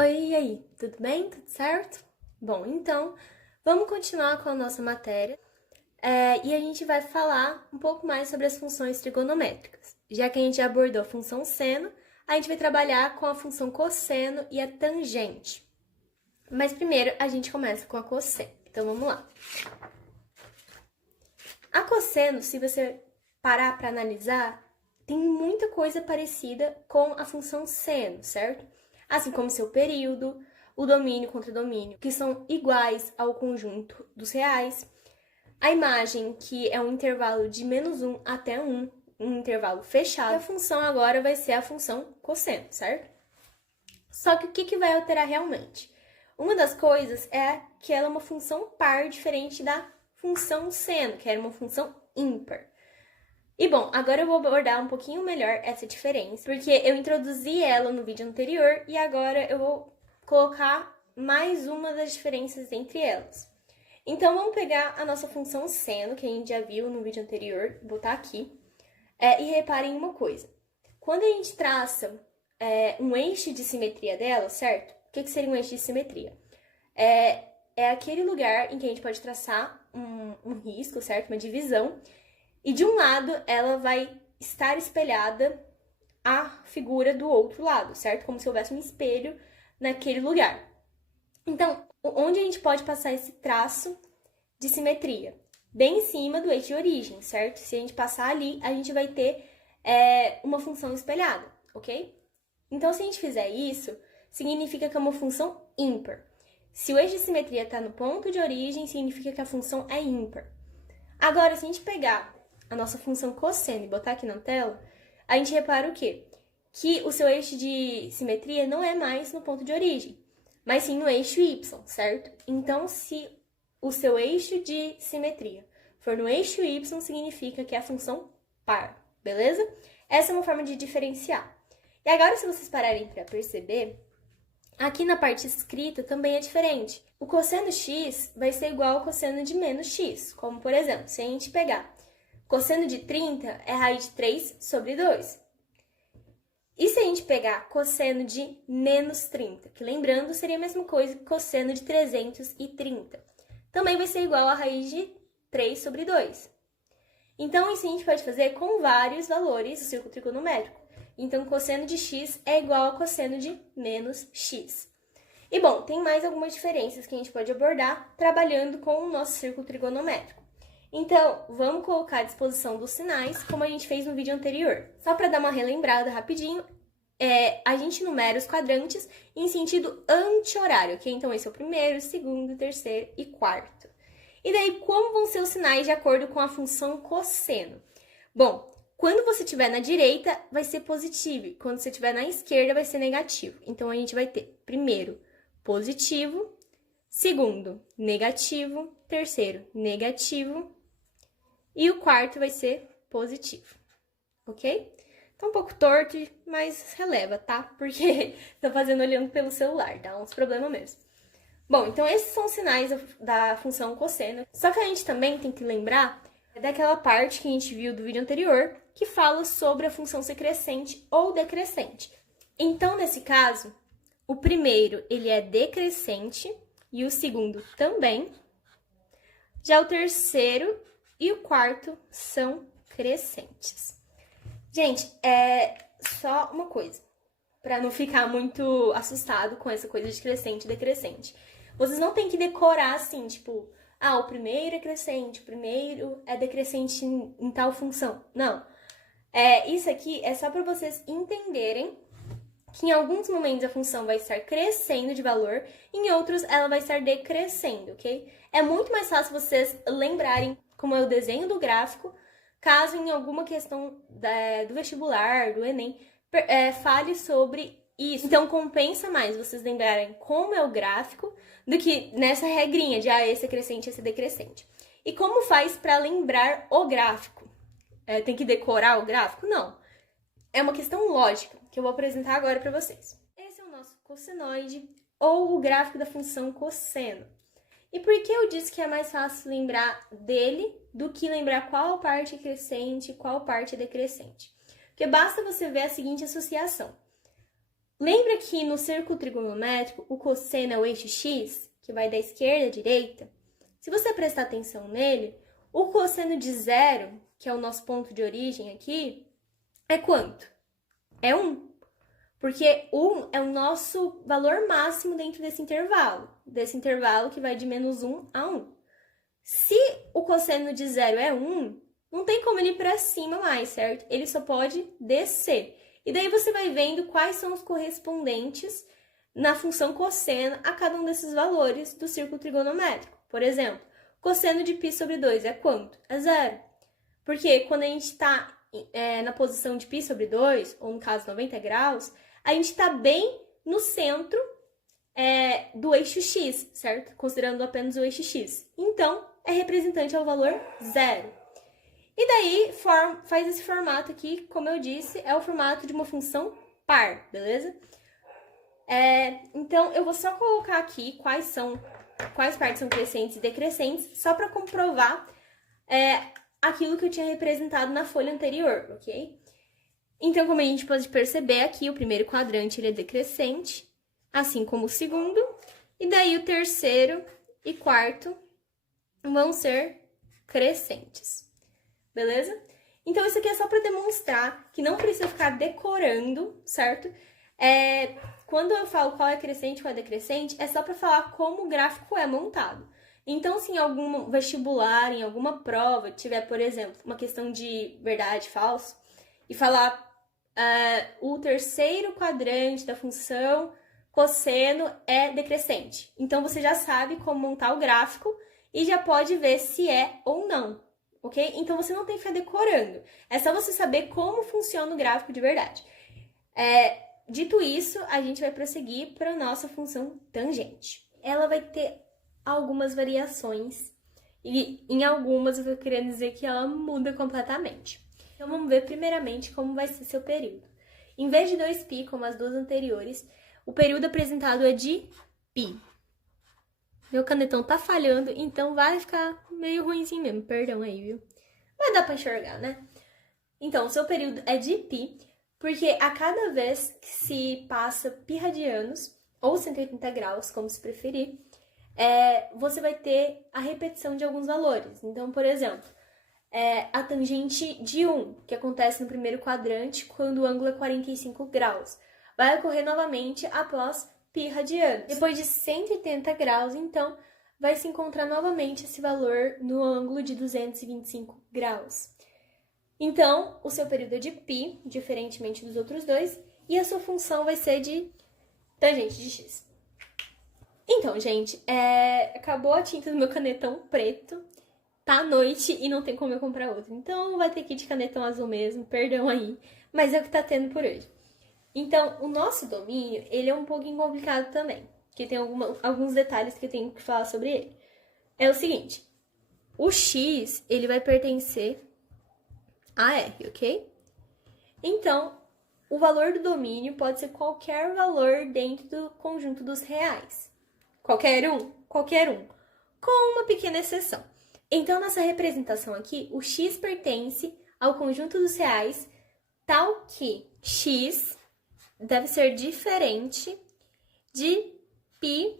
Oi, e aí? Tudo bem? Tudo certo? Bom, então, vamos continuar com a nossa matéria e a gente vai falar um pouco mais sobre as funções trigonométricas. Já que a gente já abordou a função seno, a gente vai trabalhar com a função cosseno e a tangente. Mas primeiro a gente começa com a cosseno. Então vamos lá. A cosseno, se você parar para analisar, tem muita coisa parecida com a função seno, certo? Assim como seu período, o domínio contra domínio, que são iguais ao conjunto dos reais, a imagem, que é um intervalo de -1 até 1, um intervalo fechado, e a função agora vai ser a função cosseno, certo? Só que o que vai alterar realmente? Uma das coisas é que ela é uma função par diferente da função seno, que era uma função ímpar. E bom, agora eu vou abordar um pouquinho melhor essa diferença, porque eu introduzi ela no vídeo anterior e agora eu vou colocar mais uma das diferenças entre elas. Então, vamos pegar a nossa função seno, que a gente já viu no vídeo anterior, botar aqui, e reparem uma coisa. Quando a gente traça um eixo de simetria dela, certo? O que seria um eixo de simetria? É aquele lugar em que a gente pode traçar um risco, certo? Uma divisão. E de um lado, ela vai estar espelhada à figura do outro lado, certo? Como se houvesse um espelho naquele lugar. Então, onde a gente pode passar esse traço de simetria? Bem em cima do eixo de origem, certo? Se a gente passar ali, a gente vai ter uma função espelhada, ok? Então, se a gente fizer isso, significa que é uma função ímpar. Se o eixo de simetria está no ponto de origem, significa que a função é ímpar. Agora, se a gente pegar a nossa função cosseno e botar aqui na tela, a gente repara o quê? Que o seu eixo de simetria não é mais no ponto de origem, mas sim no eixo y, certo? Então, se o seu eixo de simetria for no eixo y, significa que é a função par, beleza? Essa é uma forma de diferenciar. E agora, se vocês pararem para perceber, aqui na parte escrita também é diferente. O cosseno x vai ser igual ao cosseno de menos x, como por exemplo, se a gente pegar cosseno de 30 é raiz de 3 sobre 2. E se a gente pegar cosseno de menos 30, que lembrando seria a mesma coisa que cosseno de 330, também vai ser igual a raiz de 3 sobre 2. Então, isso a gente pode fazer com vários valores do círculo trigonométrico. Então, cosseno de x é igual a cosseno de menos x. E bom, tem mais algumas diferenças que a gente pode abordar trabalhando com o nosso círculo trigonométrico. Então, vamos colocar à disposição dos sinais, como a gente fez no vídeo anterior. Só para dar uma relembrada rapidinho, a gente numera os quadrantes em sentido anti-horário, ok? Então, esse é o primeiro, segundo, terceiro e quarto. E daí, como vão ser os sinais de acordo com a função cosseno? Bom, quando você estiver na direita, vai ser positivo, e quando você estiver na esquerda, vai ser negativo. Então, a gente vai ter, primeiro, positivo, segundo, negativo, terceiro, negativo, e o quarto vai ser positivo, ok? Tá um pouco torto, mas releva, tá? Porque tô fazendo olhando pelo celular, dá uns problemas mesmo. Bom, então esses são os sinais da função cosseno. Só que a gente também tem que lembrar daquela parte que a gente viu do vídeo anterior, que fala sobre a função secrescente ou decrescente. Então, nesse caso, o primeiro, ele é decrescente e o segundo também. Já o terceiro e o quarto são crescentes. Gente, só uma coisa, para não ficar muito assustado com essa coisa de crescente e decrescente. Vocês não tem que decorar assim, tipo, o primeiro é crescente, o primeiro é decrescente em tal função. Não. Isso aqui é só para vocês entenderem que em alguns momentos a função vai estar crescendo de valor, em outros ela vai estar decrescendo, ok? É muito mais fácil vocês lembrarem como é o desenho do gráfico, caso em alguma questão do vestibular, do Enem, fale sobre isso. Então, compensa mais vocês lembrarem como é o gráfico do que nessa regrinha de esse é crescente, esse é decrescente. E como faz para lembrar o gráfico? Tem que decorar o gráfico? Não. É uma questão lógica que eu vou apresentar agora para vocês. Esse é o nosso cossenoide, ou o gráfico da função cosseno. E por que eu disse que é mais fácil lembrar dele do que lembrar qual parte é crescente e qual parte é decrescente? Porque basta você ver a seguinte associação. Lembra que no círculo trigonométrico, o cosseno é o eixo x, que vai da esquerda à direita? Se você prestar atenção nele, o cosseno de zero, que é o nosso ponto de origem aqui, é quanto? É 1. Porque 1 é o nosso valor máximo dentro desse intervalo que vai de menos 1 a 1. Se o cosseno de zero é 1, não tem como ele ir para cima mais, certo? Ele só pode descer. E daí você vai vendo quais são os correspondentes na função cosseno a cada um desses valores do círculo trigonométrico. Por exemplo, cosseno de π sobre 2 é quanto? É 0. Porque quando a gente está na posição de π sobre 2, ou no caso 90 graus, a gente está bem no centro do eixo x, certo? Considerando apenas o eixo x. Então, é representante ao valor 0. E daí, faz esse formato aqui, como eu disse, é o formato de uma função par, beleza? Então, eu vou só colocar aqui quais partes são crescentes e decrescentes, só para comprovar aquilo que eu tinha representado na folha anterior, ok? Então, como a gente pode perceber aqui, o primeiro quadrante ele é decrescente, assim como o segundo, e daí o terceiro e quarto vão ser crescentes, beleza? Então, isso aqui é só para demonstrar que não precisa ficar decorando, certo? Quando eu falo qual é crescente e qual é decrescente, é só para falar como o gráfico é montado. Então, se em algum vestibular, em alguma prova, tiver, por exemplo, uma questão de verdade e falso, e falar o terceiro quadrante da função cosseno é decrescente. Então, você já sabe como montar o gráfico e já pode ver se é ou não, ok? Então, você não tem que ficar decorando. É só você saber como funciona o gráfico de verdade. Dito isso, a gente vai prosseguir para a nossa função tangente. Ela vai ter algumas variações e em algumas eu tô querendo dizer que ela muda completamente. Então, vamos ver primeiramente como vai ser seu período. Em vez de 2π, como as duas anteriores, o período apresentado é de π. Meu canetão tá falhando, então vai ficar meio ruimzinho mesmo. Perdão aí, viu? Vai dar pra enxergar, né? Então, o seu período é de π, porque a cada vez que se passa π radianos, ou 180 graus, como se preferir, você vai ter a repetição de alguns valores. Então, por exemplo, a tangente de 1, que acontece no primeiro quadrante quando o ângulo é 45 graus, vai ocorrer novamente após π radianos. Depois de 180 graus, então, vai se encontrar novamente esse valor no ângulo de 225 graus. Então, o seu período é de π, diferentemente dos outros dois, e a sua função vai ser de tangente de x. Então, gente, acabou a tinta do meu canetão preto, tá à noite e não tem como eu comprar outro. Então, vai ter que ir de canetão azul mesmo, perdão aí, mas é o que tá tendo por hoje. Então, o nosso domínio, ele é um pouquinho complicado também, que tem alguns detalhes que eu tenho que falar sobre ele. É o seguinte, o x, ele vai pertencer a R, ok? Então, o valor do domínio pode ser qualquer valor dentro do conjunto dos reais. Qualquer um, com uma pequena exceção. Então, nessa representação aqui, o x pertence ao conjunto dos reais, tal que x deve ser diferente de π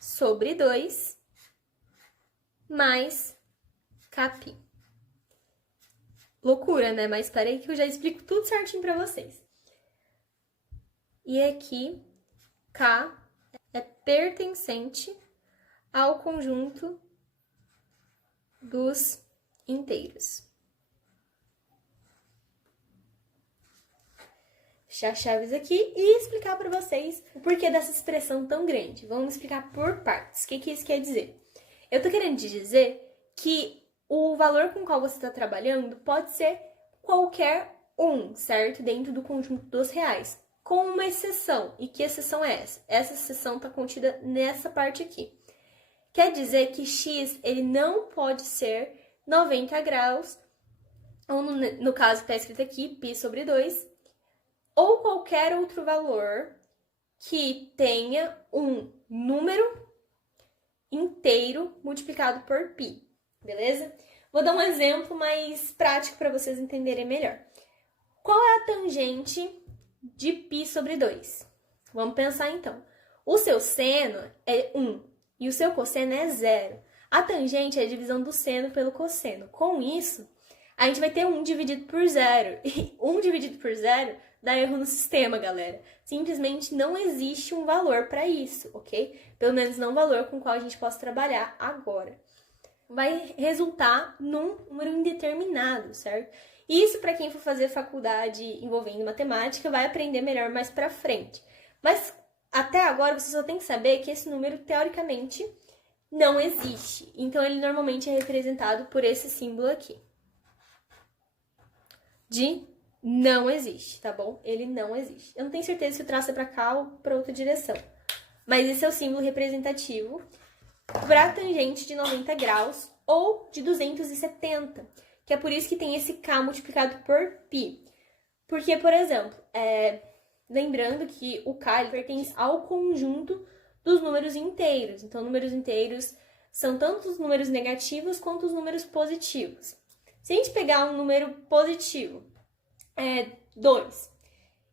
sobre 2 mais kπ. Loucura, né? Mas espera aí que eu já explico tudo certinho para vocês. E aqui, k é pertencente ao conjunto dos inteiros. Fechar as chaves aqui e explicar para vocês o porquê dessa expressão tão grande. Vamos explicar por partes. O que isso quer dizer? Eu tô querendo te dizer que o valor com o qual você está trabalhando pode ser qualquer um, certo? Dentro do conjunto dos reais, com uma exceção. E que exceção é essa? Essa exceção está contida nessa parte aqui. Quer dizer que x ele não pode ser 90 graus, ou no caso está escrito aqui, π sobre 2, ou qualquer outro valor que tenha um número inteiro multiplicado por π, beleza? Vou dar um exemplo mais prático para vocês entenderem melhor. Qual é a tangente de π sobre 2? vamos pensar então. O seu seno é 1 e o seu cosseno é 0. A tangente é a divisão do seno pelo cosseno. Com isso, a gente vai ter 1 dividido por 0. E 1 dividido por 0 dá erro no sistema, galera. Simplesmente não existe um valor para isso, ok? Pelo menos não um valor com o qual a gente possa trabalhar agora. Vai resultar num número indeterminado, certo? Isso, para quem for fazer faculdade envolvendo matemática, vai aprender melhor mais para frente. Mas até agora você só tem que saber que esse número, teoricamente, não existe. Então, ele normalmente é representado por esse símbolo aqui. De não existe, tá bom? Ele não existe. Eu não tenho certeza se o traço é para cá ou para outra direção. Mas esse é o símbolo representativo para tangente de 90 graus ou de 270, que é por isso que tem esse K multiplicado por π. Porque, por exemplo, lembrando que o K ele pertence ao conjunto dos números inteiros. Então, números inteiros são tanto os números negativos quanto os números positivos. Se a gente pegar um número positivo, 2,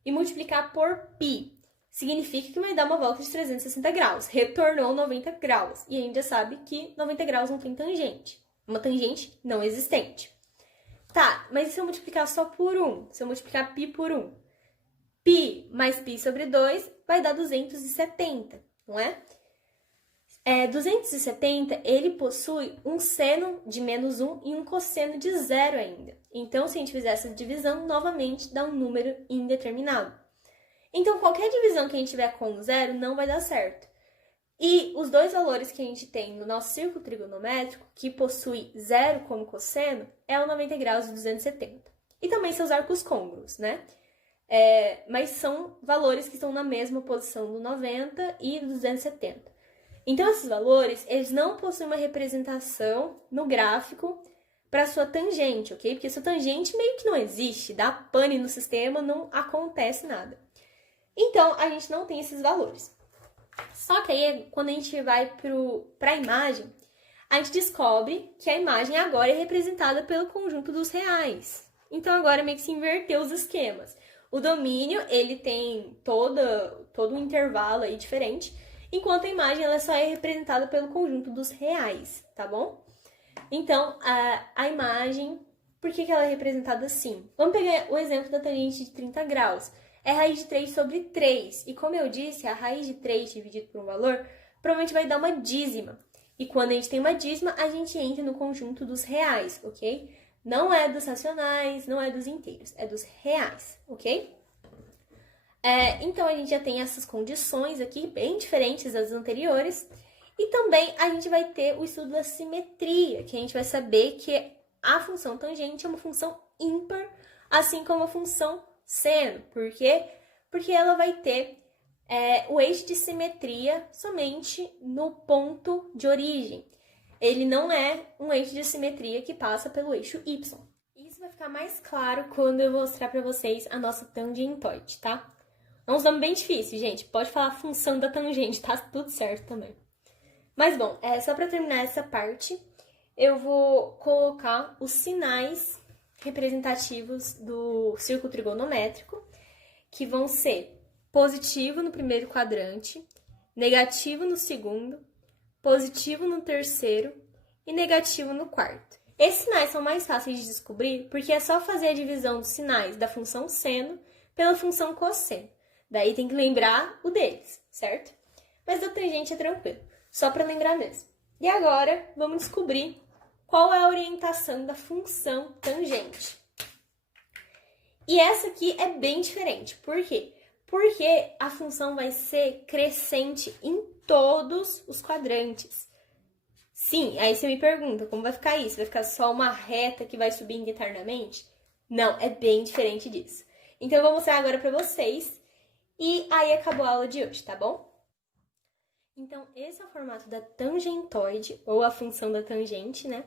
e multiplicar por π, significa que vai dar uma volta de 360 graus. Retornou 90 graus. E a gente já sabe que 90 graus não tem tangente. Uma tangente não existente. Tá, mas e se eu multiplicar só por 1? Se eu multiplicar π por 1? Π mais π sobre 2 vai dar 270, não é? 270, ele possui um seno de menos 1 e um cosseno de 0 ainda. Então, se a gente fizer essa divisão, novamente dá um número indeterminado. Então, qualquer divisão que a gente tiver com 0 não vai dar certo. E os dois valores que a gente tem no nosso círculo trigonométrico, que possui 0 como cosseno, é o 90 graus e 270. E também seus arcos côngruos, né? Mas são valores que estão na mesma posição do 90 e do 270. Então, esses valores, eles não possuem uma representação no gráfico para sua tangente, ok? Porque sua tangente meio que não existe, dá pane no sistema, não acontece nada. Então, a gente não tem esses valores. Só que aí, quando a gente vai para a imagem, a gente descobre que a imagem agora é representada pelo conjunto dos reais. Então, agora meio que se inverteu os esquemas. O domínio, ele tem todo um intervalo aí diferente, enquanto a imagem ela só é representada pelo conjunto dos reais, tá bom? Então, a imagem, por que ela é representada assim? Vamos pegar o exemplo da tangente de 30 graus. É raiz de 3 sobre 3. E como eu disse, a raiz de 3 dividido por um valor, provavelmente vai dar uma dízima. E quando a gente tem uma dízima, a gente entra no conjunto dos reais, ok? Não é dos racionais, não é dos inteiros, é dos reais, ok? Então, a gente já tem essas condições aqui, bem diferentes das anteriores. E também a gente vai ter o estudo da simetria, que a gente vai saber que a função tangente é uma função ímpar, assim como a função seno. Por quê? Porque ela vai ter o eixo de simetria somente no ponto de origem. Ele não é um eixo de simetria que passa pelo eixo y. Isso vai ficar mais claro quando eu mostrar para vocês a nossa tangentoide, tá? É um nome bem difícil, gente. Pode falar função da tangente, tá tudo certo também. Mas, bom, só para terminar essa parte, eu vou colocar os sinais representativos do círculo trigonométrico, que vão ser positivo no primeiro quadrante, negativo no segundo, positivo no terceiro e negativo no quarto. Esses sinais são mais fáceis de descobrir porque é só fazer a divisão dos sinais da função seno pela função cosseno. Daí tem que lembrar o deles, certo? Mas da tangente é tranquilo, só para lembrar mesmo. E agora, vamos descobrir qual é a orientação da função tangente. E essa aqui é bem diferente. Por quê? Porque a função vai ser crescente em todos os quadrantes. Sim, aí você me pergunta, como vai ficar isso? Vai ficar só uma reta que vai subindo eternamente? Não, é bem diferente disso. Então, eu vou mostrar agora para vocês. E aí acabou a aula de hoje, tá bom? Então, esse é o formato da tangentoide, ou a função da tangente, né?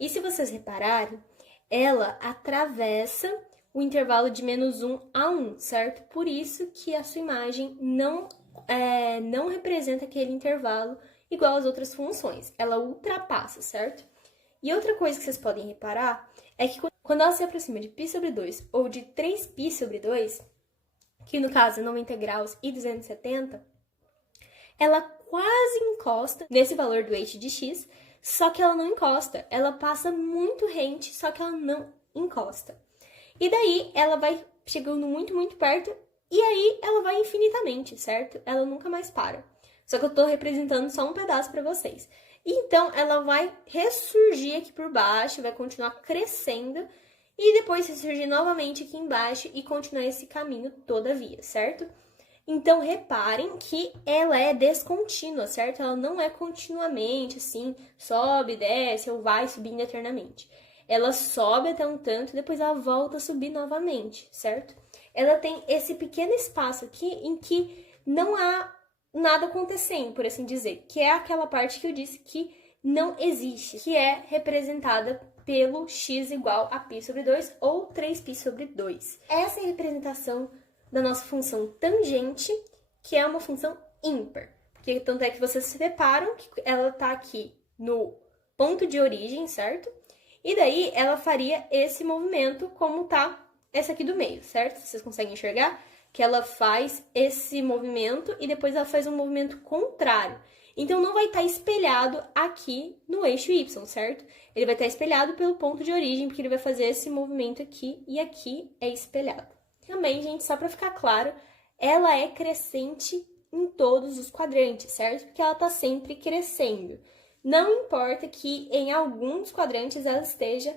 E se vocês repararem, ela atravessa o intervalo de menos 1 a 1, certo? Por isso que a sua imagem não representa aquele intervalo igual às outras funções. Ela ultrapassa, certo? E outra coisa que vocês podem reparar é que quando ela se aproxima de π sobre 2 ou de 3π sobre 2, que no caso é 90 graus e 270, ela quase encosta nesse valor do eixo de x, só que ela não encosta. Ela passa muito rente, só que ela não encosta. E daí ela vai chegando muito, muito perto, e aí ela vai infinitamente, certo? Ela nunca mais para. Só que eu tô representando só um pedaço para vocês. Então, ela vai ressurgir aqui por baixo, vai continuar crescendo, e depois ressurgir novamente aqui embaixo e continuar esse caminho todavia, certo? Então, reparem que ela é descontínua, certo? Ela não é continuamente, assim, sobe, desce ou vai subindo eternamente. Ela sobe até um tanto e depois ela volta a subir novamente, certo? Ela tem esse pequeno espaço aqui em que não há nada acontecendo, por assim dizer, que é aquela parte que eu disse que não existe, que é representada pelo x igual a π sobre 2 ou 3π sobre 2. Essa é a representação da nossa função tangente, que é uma função ímpar. Porque tanto é que vocês se reparam que ela está aqui no ponto de origem, certo? E daí ela faria esse movimento como tá essa aqui do meio, certo? Vocês conseguem enxergar que ela faz esse movimento e depois ela faz um movimento contrário. Então, não vai estar espelhado aqui no eixo y, certo? Ele vai estar espelhado pelo ponto de origem, porque ele vai fazer esse movimento aqui e aqui é espelhado. Também, gente, só para ficar claro, ela é crescente em todos os quadrantes, certo? Porque ela está sempre crescendo. Não importa que em alguns quadrantes ela esteja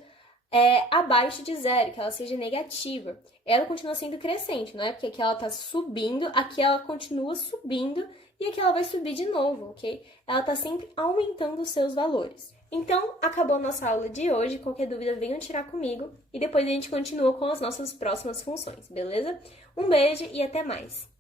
abaixo de zero, que ela seja negativa. Ela continua sendo crescente, não é? Porque aqui ela está subindo, aqui ela continua subindo e aqui ela vai subir de novo, ok? Ela está sempre aumentando os seus valores. Então, acabou a nossa aula de hoje. Qualquer dúvida, venham tirar comigo e depois a gente continua com as nossas próximas funções, beleza? Um beijo e até mais!